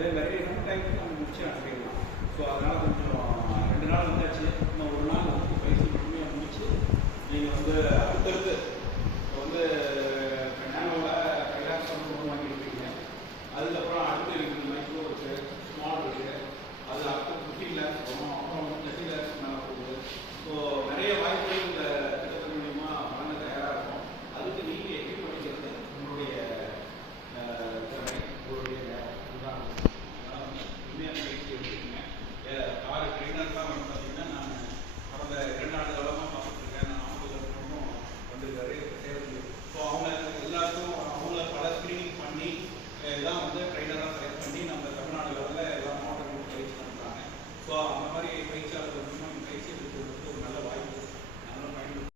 அதே மாதிரி நம்ம டைமுக்கு நம்ம முடிச்சு அனுப்பிடலாம். ஸோ அதனால் கொஞ்சம் 2 நாள் வந்தாச்சு, இன்னும் 1 நாள் வந்து பயிற்சி முழுமையாக முடிச்சு நீங்கள் வந்து